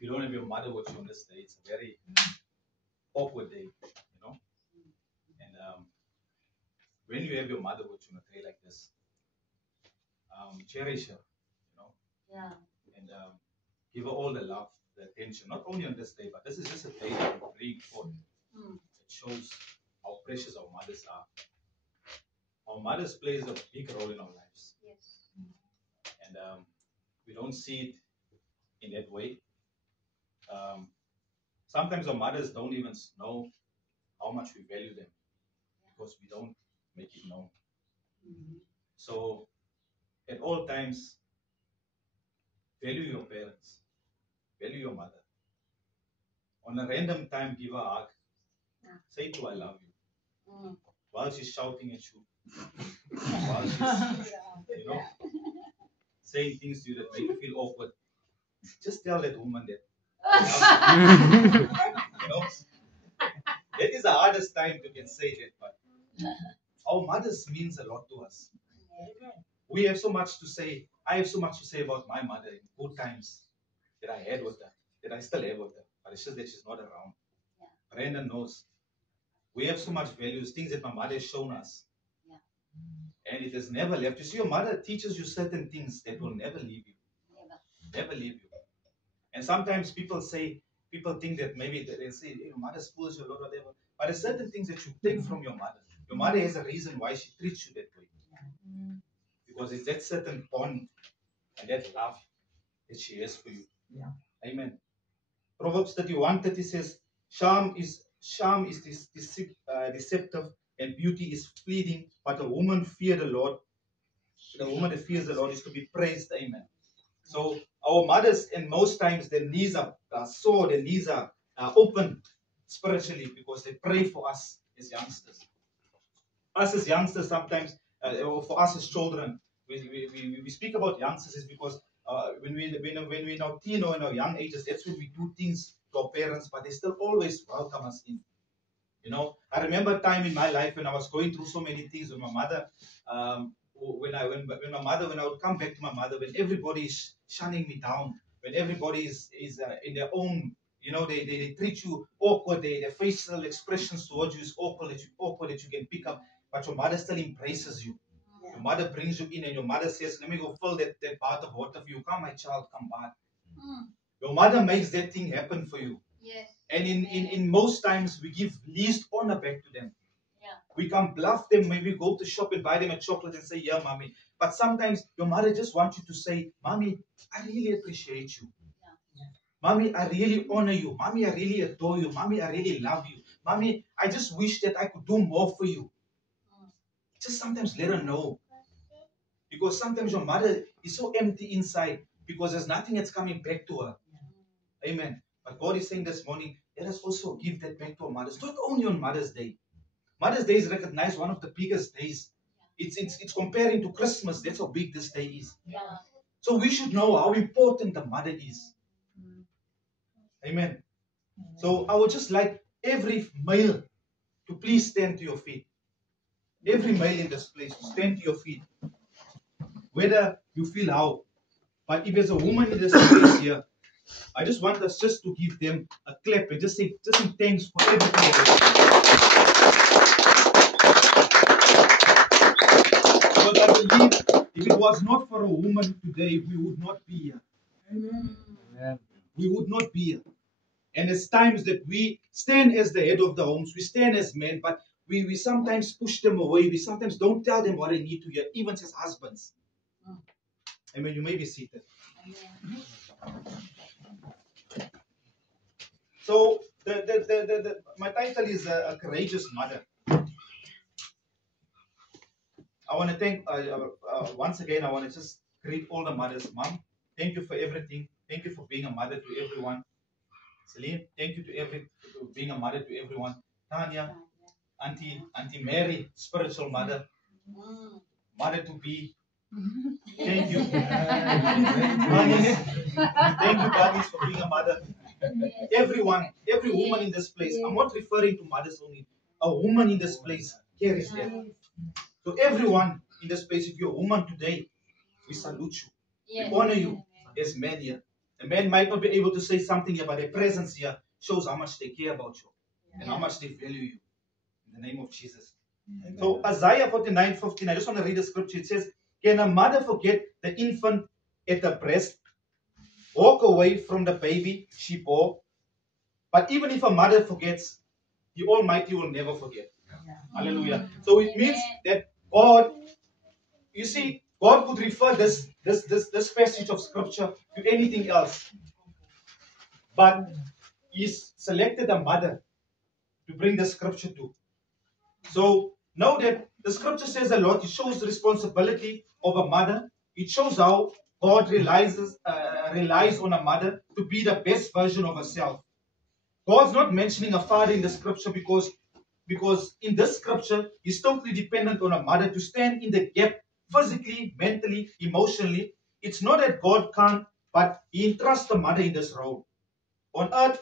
if you don't have your mother with you on this day, it's a very awkward day, you know. And when you have your mother with you on a day like this, cherish her, you know. Yeah. And give her all the love, the attention, not only on this day, but this is just a day that we bring forth. It shows how precious our mothers are. Our mothers plays a big role in our lives. Yes. And we don't see it in that way. Sometimes our mothers don't even know how much we value them because we don't make it known. So at all times, value your parents, value your mother. On a random time, give her a hug. Say to her, I love you. While she's shouting at you, while she's, you know, saying things to you that make you feel awkward, just tell that woman that. You know, that is the hardest time you can say that, but our mothers means a lot to us. We have so much to say. I have so much to say about my mother in good times that I had with her, that I still have with her, but it's just that she's not around. Brandon knows. We have so much values, things that my mother has shown us. And it has never left. You see, your mother teaches you certain things that will never leave you. Never leave you. And sometimes people think that maybe they say, your mother spoils you a lot, whatever. But there's certain things that you take from your mother. Your mother has a reason why she treats you that way. Because it's that certain bond and that love that she has for you. Yeah. Amen. Proverbs 31:30 says, Charm is deceptive and beauty is fleeting, but a woman fear the Lord. The woman that fears the Lord is to be praised. Amen. So our mothers, and most times their knees are sore, their knees are open spiritually because they pray for us as youngsters. Us as youngsters sometimes, or for us as children, we speak about youngsters is because when we're in our teen or in our young ages, that's when we do things to our parents, but they still always welcome us in. You know, I remember a time in my life when I was going through so many things with my mother. When I would come back to my mother, when everybody is shunning me down, when everybody is in their own, you know, they treat you awkward, their facial expressions towards you is awkward that you can pick up, but your mother still embraces you. Yeah. Your mother brings you in and your mother says, let me go fill that bath of water for you. Come, my child, come back. Your mother makes that thing happen for you. Yes. And in most times, we give least honor back to them. Yeah. We can bluff them, maybe go to shop and buy them a chocolate and say, yeah, mommy. But sometimes your mother just wants you to say, mommy, I really appreciate you. Yeah. Mommy, I really honor you. Mommy, I really adore you. Mommy, I really love you. Mommy, I just wish that I could do more for you. Just sometimes let her know. Because sometimes your mother is so empty inside because there's nothing that's coming back to her. Yeah. Amen. But God is saying this morning, let us also give that back to our mothers. Not only on Mother's Day. Mother's Day is recognized one of the biggest days. It's comparing to Christmas. That's how big this day is. Yeah. So we should know how important the mother is. Amen. So I would just like every male to please stand to your feet. Every male in this place, stand to your feet. Whether you feel how. But if there's a woman in this place here, I just want us just to give them a clap and just say, just in thanks for everything. Because I believe if it was not for a woman today, we would not be here. Amen. We would not be here. And it's times that we stand as the head of the homes, we stand as men, but we sometimes push them away. We sometimes don't tell them what they need to hear, even as husbands. Amen. You may be seated. Amen. So my title is a courageous mother. I want to thank once again. I want to just greet all the mothers. Mom, thank you for everything. Thank you for being a mother to everyone. Celine, thank you for being a mother to everyone. Tanya, Auntie Mary, spiritual mother, mother to be. Thank you. Bunnies. Thank you, Bunnies, for being a mother. Everyone, every woman in this place, I'm not referring to mothers only. A woman in this place carries that. So everyone in this place, if you're a woman today, we salute you. We honor you as men here. A man might not be able to say something here, but their presence here shows how much they care about you and how much they value you. In the name of Jesus. Amen. So Isaiah 49:15, I just want to read the scripture. It says, can a mother forget the infant at the breast, walk away from the baby she bore? But even if a mother forgets, the Almighty will never forget. Yeah. Hallelujah. So it means that God, you see, God could refer this passage of scripture to anything else. But He's selected a mother to bring the scripture to. So know that the scripture says a lot. It shows the responsibility of a mother. It shows how God relies on a mother to be the best version of herself. God's not mentioning a father in the scripture because in this scripture, He's totally dependent on a mother to stand in the gap physically, mentally, emotionally. It's not that God can't, but He entrusts the mother in this role. On earth,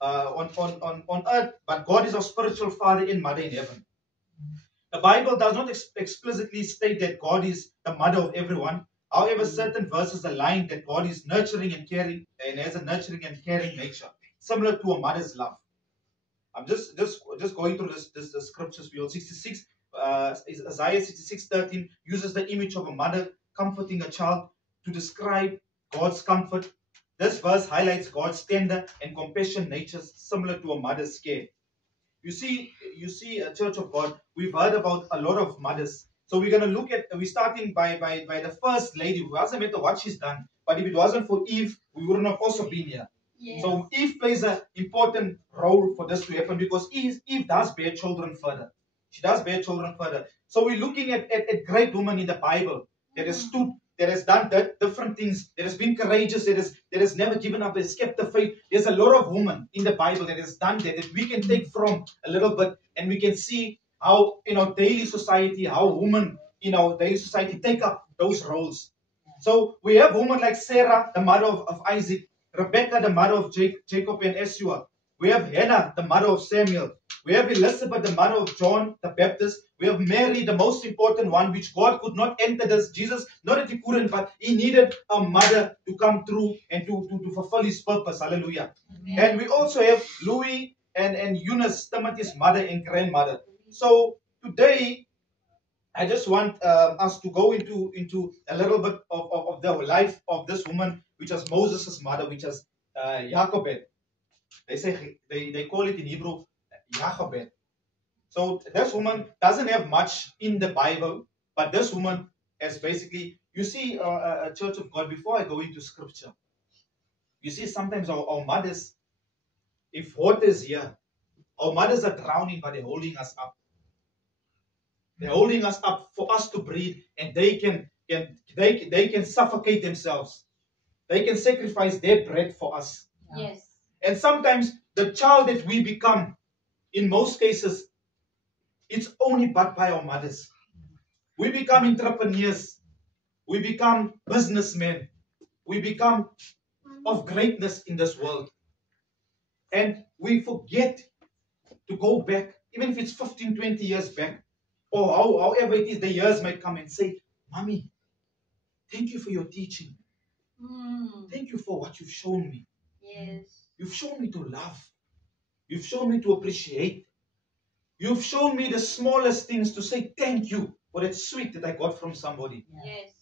on earth, but God is our spiritual father and mother in heaven. The Bible does not explicitly state that God is the mother of everyone. However, certain verses align that God is nurturing and caring and has a nurturing and caring nature, similar to a mother's love. I'm just going through the scriptures. We 66, Isaiah 66:13 uses the image of a mother comforting a child to describe God's comfort. This verse highlights God's tender and compassionate nature, similar to a mother's care. You see, a Church of God, we've heard about a lot of mothers. So we're going to look at, we're starting by the first lady. It doesn't matter what she's done, but if it wasn't for Eve, we wouldn't have also been here. Yes. So Eve plays an important role for this to happen because Eve does bear children further. She does bear children further. So we're looking at a great woman in the Bible that has stood, that has done different things, that has been courageous, that has never given up, has kept the faith. There's a lot of women in the Bible that has done that we can take from a little bit, and we can see how in our daily society, how women in our daily society take up those roles. So we have women like Sarah, the mother of Isaac, Rebecca, the mother of Jacob and Esau. We have Hannah, the mother of Samuel. We have Elizabeth, the mother of John the Baptist. We have Mary, the most important one, which God could not enter this. Jesus, not that He couldn't, but He needed a mother to come through and to fulfill His purpose. Hallelujah. Amen. And we also have Louis and Eunice, Timothy's mother and grandmother. So today, I just want us to go into a little bit of the life of this woman, which was Moses' mother, which was Jochebed. They call it in Hebrew Jochebed. So this woman doesn't have much in the Bible, but this woman has basically, you see, a Church of God, before I go into scripture, you see sometimes our mothers, if water is here, our mothers are drowning, but they're holding us up. They're holding us up for us to breathe, and they can suffocate themselves. They can sacrifice their breath for us. Yes. And sometimes the child that we become, in most cases, it's only but by our mothers. We become entrepreneurs. We become businessmen. We become of greatness in this world. And we forget to go back, even if it's 15, 20 years back, or however it is, the years might come and say, Mommy, thank you for your teaching. Thank you for what you've shown me. Yes. You've shown me to love. You've shown me to appreciate. You've shown me the smallest things to say thank you for that sweet that I got from somebody. Yes.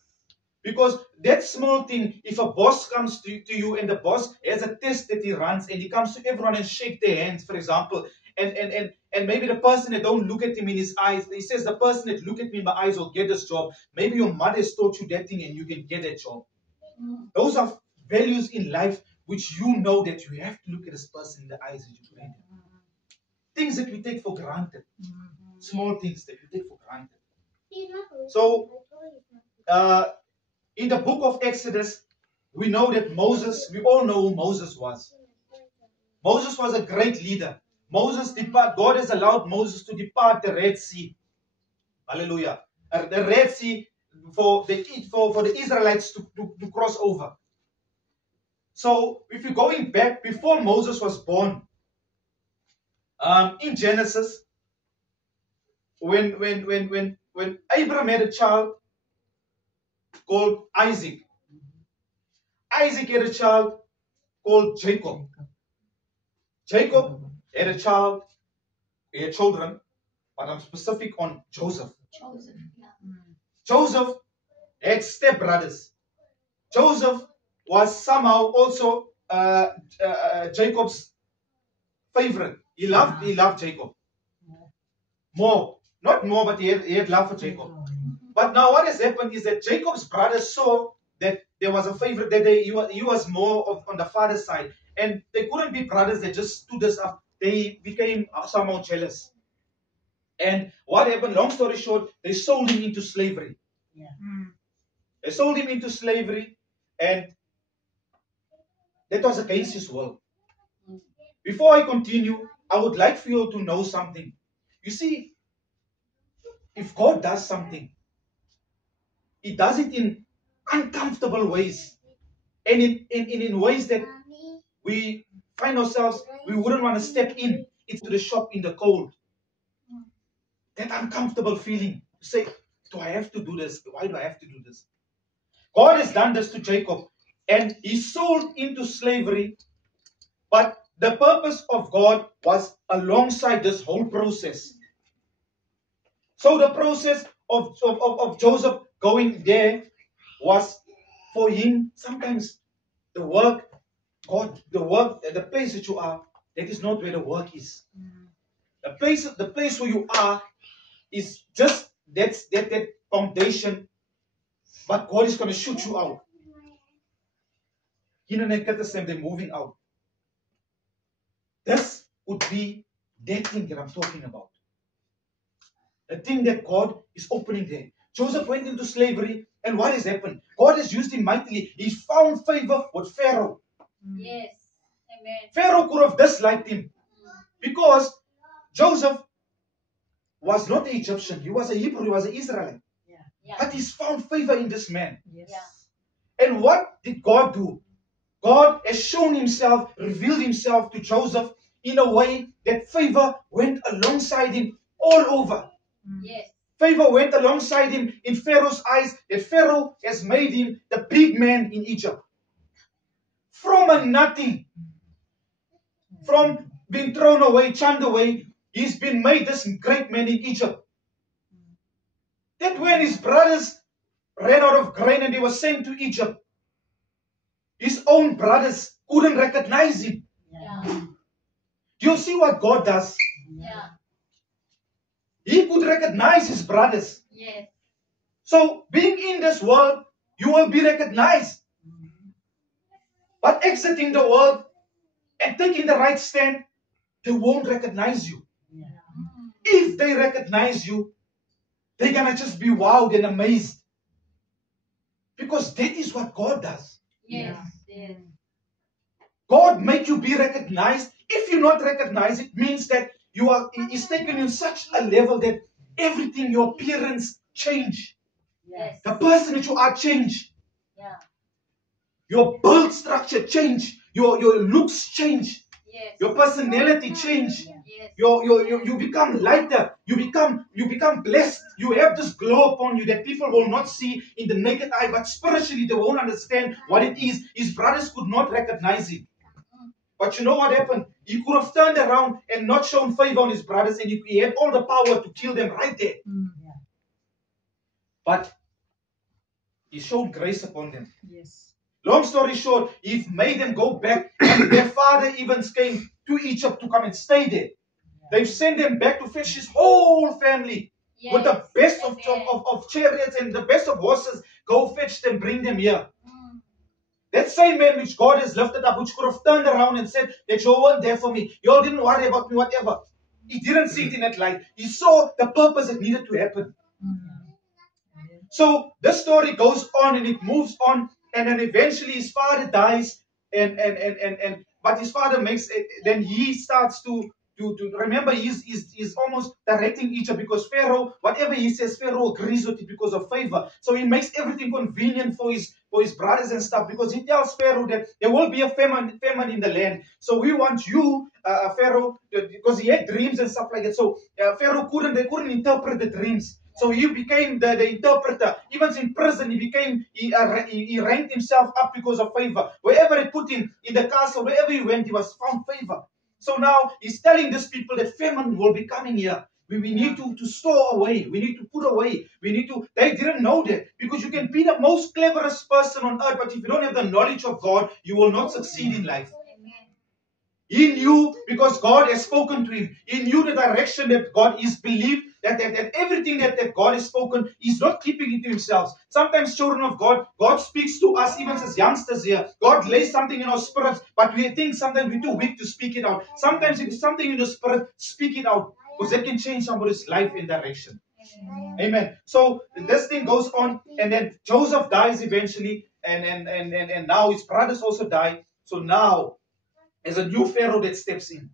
Because that small thing, if a boss comes to you and the boss has a test that he runs and he comes to everyone and shake their hands, for example, and maybe the person that don't look at him in his eyes, he says, the person that look at me in my eyes will get this job. Maybe your mother has taught you that thing and you can get that job. Those are values in life which you know that you have to look at this person in the eyes and you pray. Things that we take for granted. Small things that we take for granted. So, in the book of Exodus, we know that Moses, we all know who Moses was. Moses was a great leader. God has allowed Moses to depart the Red Sea. Hallelujah. The Red Sea for the Israelites to cross over. So, if you're going back before Moses was born, in Genesis, when Abraham had a child called Isaac, Isaac had a child called Jacob. Jacob had a child, he had children, but I'm specific on Joseph. Joseph had stepbrothers. Joseph was somehow also Jacob's favorite. He loved Jacob. More. Not more, but he had love for Jacob. But now what has happened is that Jacob's brothers saw that there was a favorite, that he was more on the father's side. And they couldn't be brothers, they just stood us up. They became somehow jealous. And what happened, long story short, they sold him into slavery. They sold him into slavery, and that was against his will. Before I continue, I would like for you to know something. You see, if God does something, He does it in uncomfortable ways, and in ways that we find ourselves, we wouldn't want to step into the shop in the cold. That uncomfortable feeling. You say, do I have to do this? Why do I have to do this? God has done this to Jacob, and he sold into slavery, but the purpose of God was alongside this whole process. So the process of Joseph going there was for him, sometimes the work, the place that you are, that is not where the work is. The place where you are is just that foundation, but God is going to shoot you out. They're moving out. This would be that thing that I'm talking about. The thing that God is opening there. Joseph went into slavery, and what has happened? God has used him mightily. He found favor with Pharaoh. Yes. Amen. Pharaoh could have disliked him because Joseph was not an Egyptian. He was a Hebrew. He was an Israelite. Yeah. But he's found favor in this man. Yeah. And what did God do? God has shown himself, revealed himself to Joseph in a way that favor went alongside him all over. Yes. Favor went alongside him in Pharaoh's eyes, that Pharaoh has made him the big man in Egypt. From a nothing, from being thrown away, chunned away, he's been made this great man in Egypt. That when his brothers ran out of grain and they were sent to Egypt, his own brothers couldn't recognize him. Yeah. Do you see what God does? Yeah. He could recognize his brothers. Yes. So, being in this world, you will be recognized. But exiting the world and taking the right stand, they won't recognize you. If they recognize you, they're going to just be wowed and amazed. Because that is what God does. Yes. Yes. God make you be recognized. If you're not recognized, it means that He's taken you such a level that everything, your appearance change. Yes. The person that you are change. Yeah. Your build structure change. Your looks change. Yes. Your personality change. Yes. You become lighter. You become blessed. You have this glow upon you that people will not see in the naked eye, but spiritually they won't understand what it is. His brothers could not recognize him. But you know what happened? He could have turned around and not shown favor on his brothers, and he had all the power to kill them right there. But he showed grace upon them. Yes. Long story short, he made them go back, and their father even came to Egypt to come and stay there. They've sent them back to fetch his whole family with the best of chariots and the best of horses. Go fetch them, bring them here. That same man which God has lifted up, which could have turned around and said that you weren't there for me, you all didn't worry about me, whatever. He didn't see it in that light. He saw the purpose that needed to happen. So this story goes on and it moves on, and then eventually his father dies, but his father makes it, then he starts to remember he's almost directing Egypt, because Pharaoh, whatever he says, Pharaoh agrees with it because of favor. So he makes everything convenient for his brothers and stuff, because he tells Pharaoh that there will be a famine in the land. So we want you, Pharaoh, because he had dreams and stuff like that. So Pharaoh couldn't interpret the dreams. So he became the interpreter. Even in prison, he ranked himself up because of favor. Wherever he put him, in the castle, wherever he went, he was found favor. So now he's telling these people that famine will be coming here. We need to store away. We need to put away. They didn't know that. Because you can be the most cleverest person on earth, but if you don't have the knowledge of God, you will not succeed in life. He knew because God has spoken to him. He knew the direction that God is believed, that everything that God has spoken, he's not keeping it to himself. Sometimes children of God, God speaks to us even as youngsters here. God lays something in our spirits, but we think sometimes we're too weak to speak it out. Sometimes if it's something in the spirit, speak it out. Because that can change somebody's life in direction. Amen. So this thing goes on, and then Joseph dies eventually, and now his brothers also die. So now there's a new Pharaoh that steps in.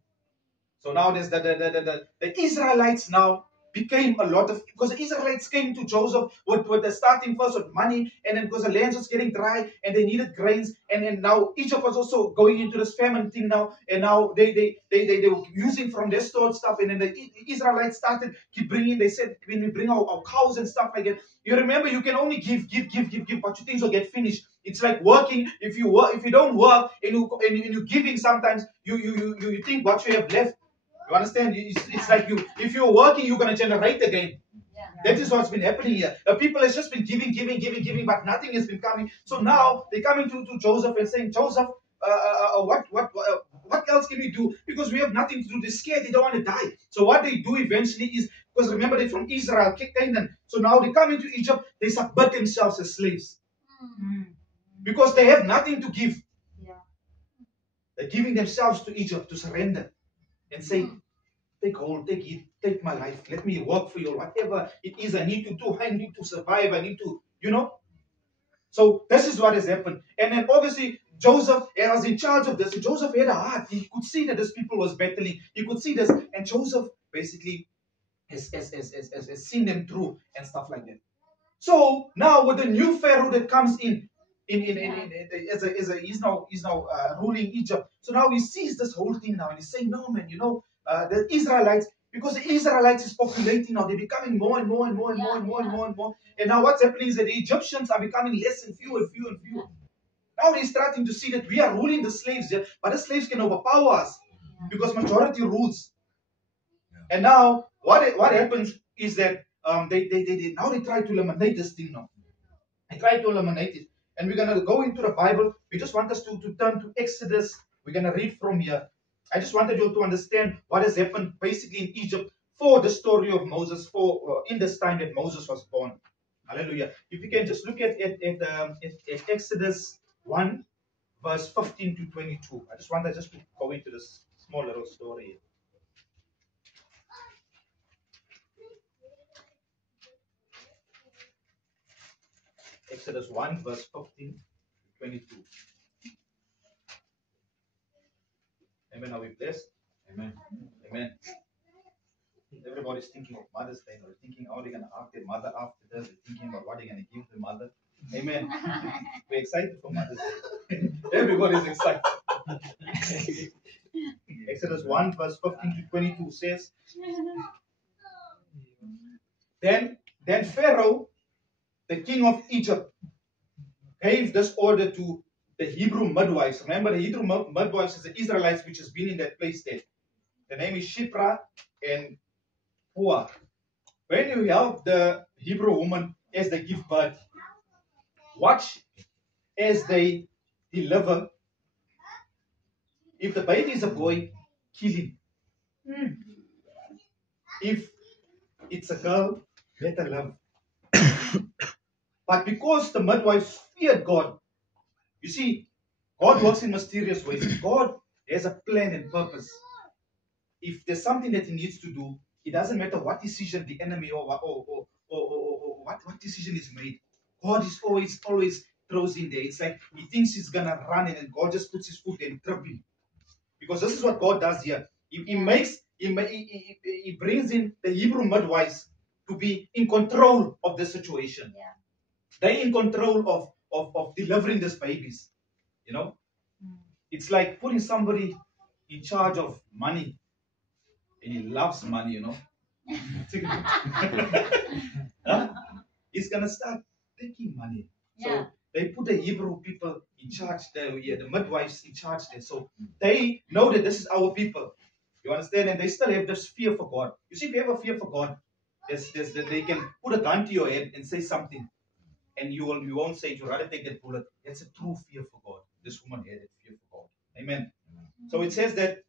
So now there's the Israelites now became a lot of, because the Israelites came to Joseph with the starting first with money, and then because the land was getting dry and they needed grains, and then now Egypt was also going into this famine thing now, and now they were using from their stored stuff, and then the Israelites started keep bringing. They said, when we bring our cows and stuff like that, you remember you can only give, but your things will get finished. It's like working. If you don't work and you're giving, sometimes you think what you have left. You understand? It's like if you're working, you're going to generate again. That is what's been happening here. The people has just been giving, but nothing has been coming. So now they're coming to Joseph and saying, Joseph, what else can we do? Because we have nothing to do. They're scared. They don't want to die. So what they do eventually is, because remember they're from Israel, Canaan. So now they come into Egypt. They submit themselves as slaves because they have nothing to give. They're giving themselves to Egypt to surrender and say, take hold, take it, take my life. Let me work for you. Whatever it is I need to do, I need to survive. I need to, So this is what has happened. And then obviously Joseph was in charge of this. Joseph had a heart. He could see that this people was battling. He could see this. And Joseph basically has seen them through and stuff like that. So now with the new Pharaoh that comes in he's now ruling Egypt. So now he sees this whole thing now and he's saying, no man, the Israelites, because the Israelites is populating now, they're becoming more and more and more and more and more and more and more. And now what's happening is that the Egyptians are becoming less and fewer and fewer and fewer. Now they're starting to see that we are ruling the slaves here, but the slaves can overpower us because majority rules. And now what happens is that they try to eliminate this thing now. They try to eliminate it. And we're going to go into the Bible. We just want us to turn to Exodus. We're going to read from here. I just wanted you to understand what has happened basically in Egypt for the story of Moses, in this time that Moses was born. Hallelujah. If you can just look at Exodus 1, verse 15 to 22. I just wanted to go into this small little story. Exodus 1, verse 15 to 22. Amen. Are we blessed? Amen. Amen. Everybody's thinking of Mother's Day. They're thinking how they're going to ask their mother after this. They're thinking about what they're going to give the mother. Amen. We're excited for Mother's Day. Everybody's excited. Exodus 1, verse 15 to 22 says, Then Pharaoh, the king of Egypt, gave this order to the Hebrew midwives. Remember, the Hebrew midwives is the Israelites which has been in that place there. The name is Shipra and Puah. When you help the Hebrew woman as they give birth, watch as they deliver. If the baby is a boy, kill him. If it's a girl, let her live. But because the midwives feared God, you see, God works in mysterious ways. God has a plan and purpose. If there's something that he needs to do, it doesn't matter what decision the enemy or what decision is made. God is always throws in there. It's like he thinks he's gonna run and then God just puts his foot there and trip him. Because this is what God does here. He brings in the Hebrew midwives to be in control of the situation. Yeah. They're in control of delivering these babies. It's like putting somebody in charge of money. And he loves money, Huh? He's going to start taking money. So Yeah. they put the Hebrew people in charge there, the midwives in charge there. So they know that this is our people. You understand? And they still have this fear for God. You see, if you have a fear for God, there's that they can put a gun to your head and say something, and you won't say it. You rather take that bullet. That's a true fear for God. This woman had that fear for God. Amen. So it says that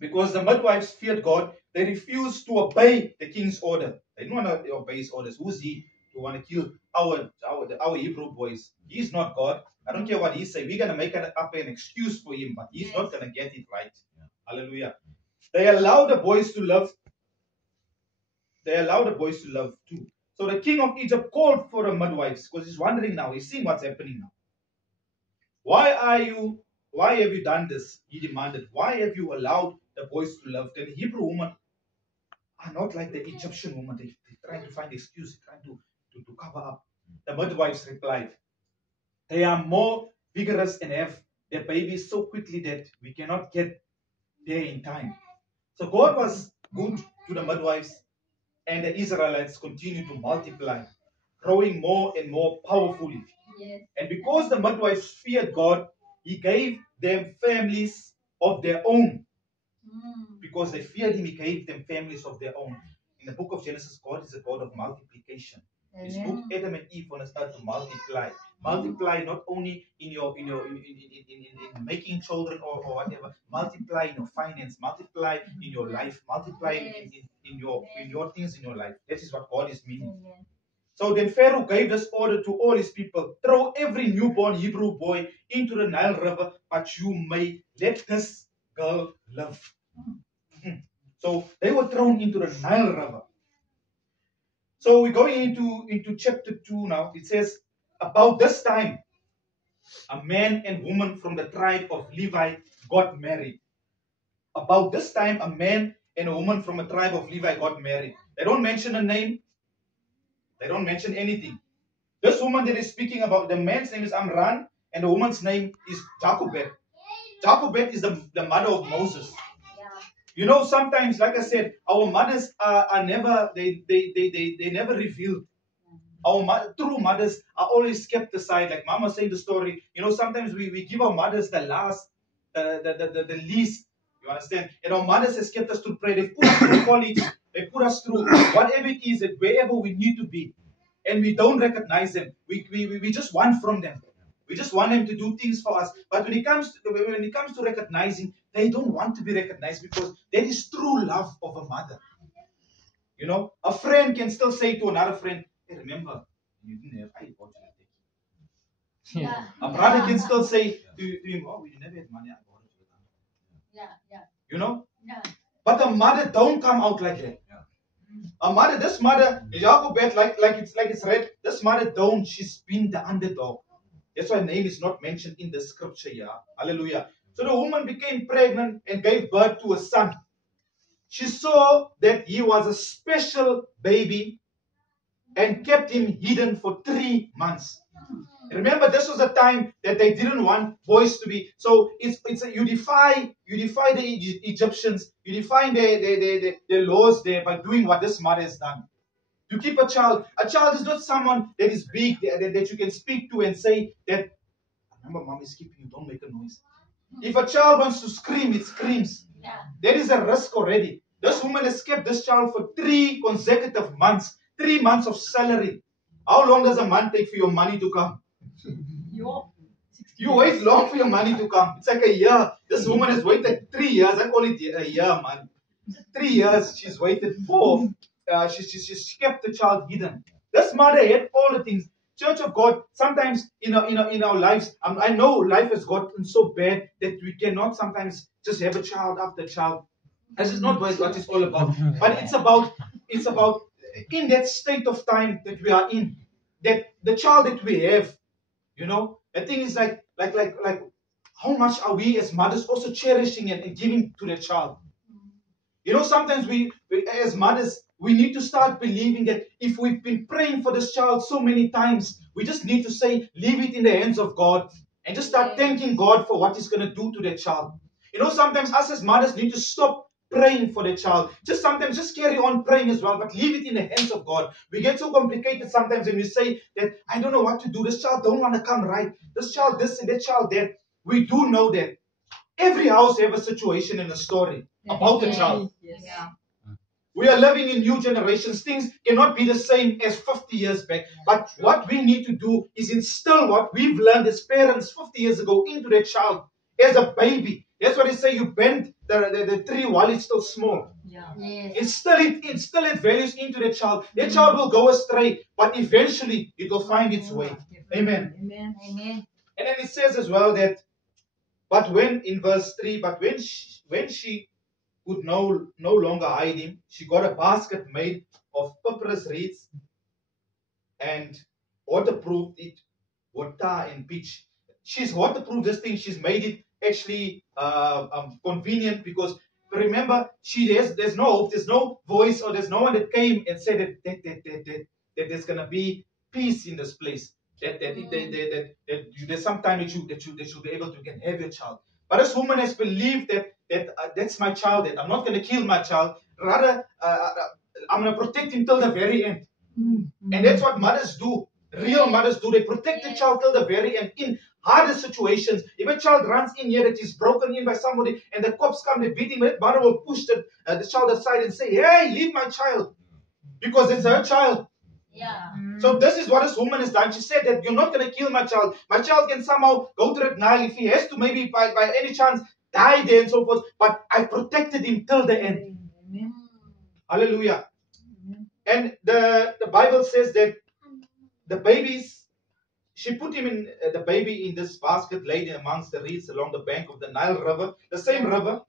because the midwives feared God, they refused to obey the king's order. They didn't want to obey his orders. Who's he to want to kill our Hebrew boys? He's not God. I don't care what he say. We're gonna make up an excuse for him, but he's not gonna get it right. Hallelujah. They allow the boys to live. They allow the boys to live too. So the king of Egypt called for the midwives because he's wondering now. He's seeing what's happening now. Why have you done this? He demanded. Why have you allowed the boys to live? The Hebrew women are not like the Egyptian woman. They're trying to find excuse, trying to cover up. The midwives replied, they are more vigorous and have their babies so quickly that we cannot get there in time. So God was good to the midwives, and the Israelites continued to multiply, growing more and more powerfully. Yes. And because the midwives feared God, He gave them families of their own. Because they feared Him, He gave them families of their own. In the book of Genesis, God is a God of multiplication. He spoke Adam and Eve on this earth to multiply. Multiply not only in making children or whatever. Multiply in your finance. Multiply in your life. Multiply in your things in your life. That is what God is meaning. So then Pharaoh gave this order to all his people: throw every newborn Hebrew boy into the Nile River, but you may let this girl live. So they were thrown into the Nile River. So we're going into chapter 2 now. It says, about this time, a man and woman from the tribe of Levi got married. About this time, a man and a woman from a tribe of Levi got married. They don't mention a name. They don't mention anything. This woman that is speaking about, the man's name is Amram, and the woman's name is Jochebed. Jochebed is the mother of Moses. You know, sometimes, like I said, our mothers are never, they never revealed. Our true mothers are always kept aside. Like Mama saying the story, you know, sometimes we give our mothers the last, the least. You understand? And our mothers has kept us to pray. They've put us through college. They put us through whatever it is, that wherever we need to be. And we don't recognize them. We just want from them. We just want them to do things for us. But when it comes to recognizing, they don't want to be recognized, because that is true love of a mother. You know, a friend can still say to another friend, hey, remember, you didn't have I bought you a ticket. A brother can still say to him, oh, you never had money, I bought it. You know? But a mother don't come out like that. A mother, this mother, Jochebed, like it's read, this mother don't, she's been the underdog. That's why her name is not mentioned in the scripture here. Hallelujah. So the woman became pregnant and gave birth to a son. She saw that he was a special baby and kept him hidden for 3 months. Remember, this was a time that they didn't want boys to be. So you defy the Egyptians. You defy their laws there by doing what this mother has done. To keep a child. A child is not someone that is big, that you can speak to and say that, remember, mom is keeping you, don't make a noise. If a child wants to scream, it screams. There is a risk already. This woman has kept this child for 3 consecutive months. 3 months of salary. How long does a month take for your money to come? You wait long for your money to come. It's like a year. This woman has waited 3 years. I call it a year, man. 3 years she's waited for. She kept the child hidden. This mother had all the things. Church of God, sometimes in our lives, I know life has gotten so bad that we cannot sometimes just have a child after child. This is not what it's all about. But it's about in that state of time that we are in, that the child that we have, you know, the thing is like how much are we as mothers also cherishing and giving to the child? You know, sometimes we as mothers, we need to start believing that if we've been praying for this child so many times, we just need to say, leave it in the hands of God, and just start thanking God for what He's going to do to that child. You know, sometimes us as mothers need to stop praying for the child. Just sometimes just carry on praying as well, but leave it in the hands of God. We get so complicated sometimes when we say that I don't know what to do. This child don't want to come right. This child this and that child that. We do know that every house have a situation and a story about the child. Yeah. We are living in new generations. Things cannot be the same as 50 years back. But what we need to do is instill what we've learned as parents 50 years ago into the child as a baby. That's what they say, you bend the tree while it's still small. Yes. Instill it values into the child. The child will go astray, but eventually it will find its way. Amen. Amen. And then it says as well that, but when, in verse 3, but when she could no longer hide him, she got a basket made of papyrus reeds and waterproofed it with tar and pitch. She's waterproofed this thing. She's made it actually convenient because remember, there's no hope, there's no voice, or there's no one that came and said that there's gonna be peace in this place. That there's some time that you be able to can have your child. But this woman has believed that's my child. That I'm not going to kill my child. Rather, I'm going to protect him till the very end. And that's what mothers do. Real mothers do. They protect the child till the very end. In harder situations, if a child runs in here that is broken in by somebody and the cops come, they beat him, that mother will push the child aside and say, hey, leave my child. Because it's her child. Yeah. So this is what this woman has done. She said that you're not going to kill my child. My child can somehow go to the Nile if he has to, maybe by any chance die there and so forth. But I protected him till the end. Amen. Hallelujah. And the Bible says that the babies, she put him in the baby in this basket laid amongst the reeds along the bank of the Nile River, the same river.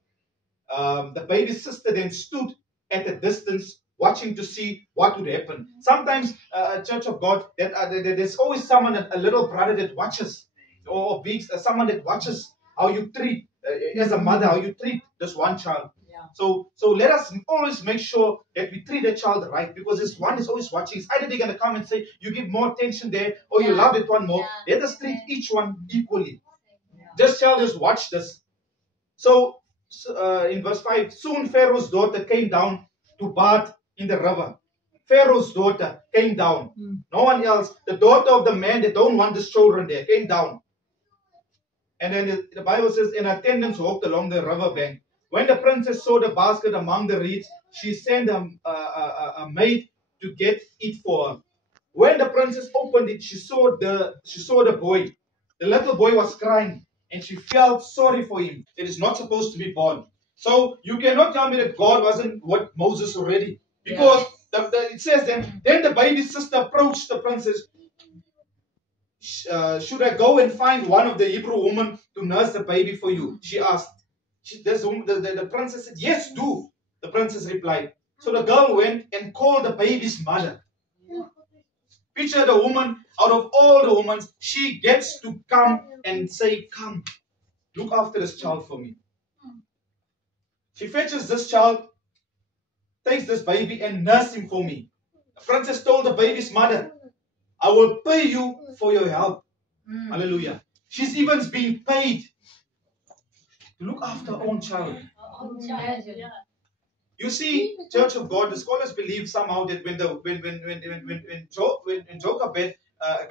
The baby's sister then stood at a distance watching to see what would happen. Sometimes, Church of God, there's always someone, a little brother that watches, or someone that watches how you treat, as a mother, how you treat this one child. Yeah. So let us always make sure that we treat the child right, because this one is always watching. It's either they're going to come and say, you give more attention there, or you love that one more. Let us treat each one equally. This child just watch this. So, in verse 5, soon Pharaoh's daughter came down to bathe in the river. Pharaoh's daughter came down. No one else. The daughter of the man that don't want his children there came down. And then the Bible says, in attendants walked along the river bank. When the princess saw the basket among the reeds, she sent a maid to get it for her. When the princess opened it, she saw the boy. The little boy was crying, and she felt sorry for him. It is not supposed to be born. So you cannot tell me that God wasn't with Moses already. Because it says then the baby's sister approached the princess. Should I go and find one of the Hebrew women to nurse the baby for you? She asked. The princess said, yes, do. The princess replied. So the girl went and called the baby's mother. Picture the woman, out of all the women, she gets to come and say, come, look after this child for me. She fetches this child, takes this baby and nurse him for me. The princess told the baby's mother, I will pay you for your help. Hallelujah. She's even being paid to look after her own child. You see, Church of God, the scholars believe somehow that when Jochebed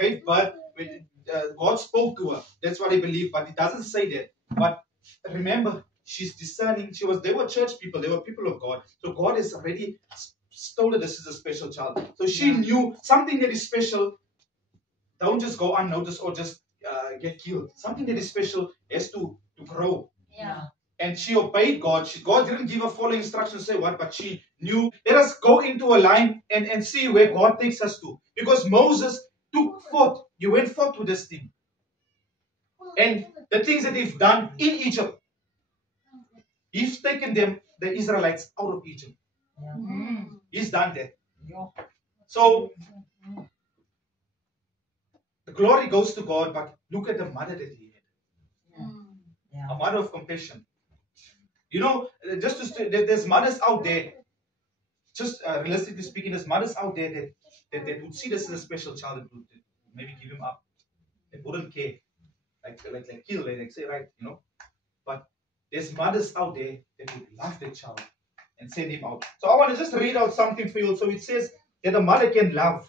gave birth, God spoke to her. That's what they believe, but it doesn't say that. But remember, she's discerning. They were church people. They were people of God. So God has already told her this is a special child. So she knew something that is special. Don't just go unnoticed or just get killed. Something that is special has to grow. Yeah. And she obeyed God. God didn't give her following instructions, say what, but she knew. Let us go into a line and see where God takes us to. Because Moses took forth. You went forth with this thing. And the things that they've done in Egypt, he's taken them, the Israelites, out of Egypt. He's done that. So, the glory goes to God, but look at the mother that he had. A mother of compassion. You know, there's mothers out there, just realistically speaking, there's mothers out there that would see this as a special child and would maybe give him up. They wouldn't care. Like kill, like say, right, you know. But there's mothers out there that would love their child and send him out. So I want to just read out something for you. So it says that a mother can love,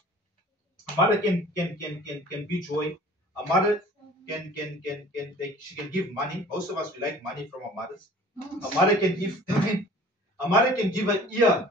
a mother can be joy, a mother she can give money. Most of us we like money from our mothers. A mother can give time. A mother can give an ear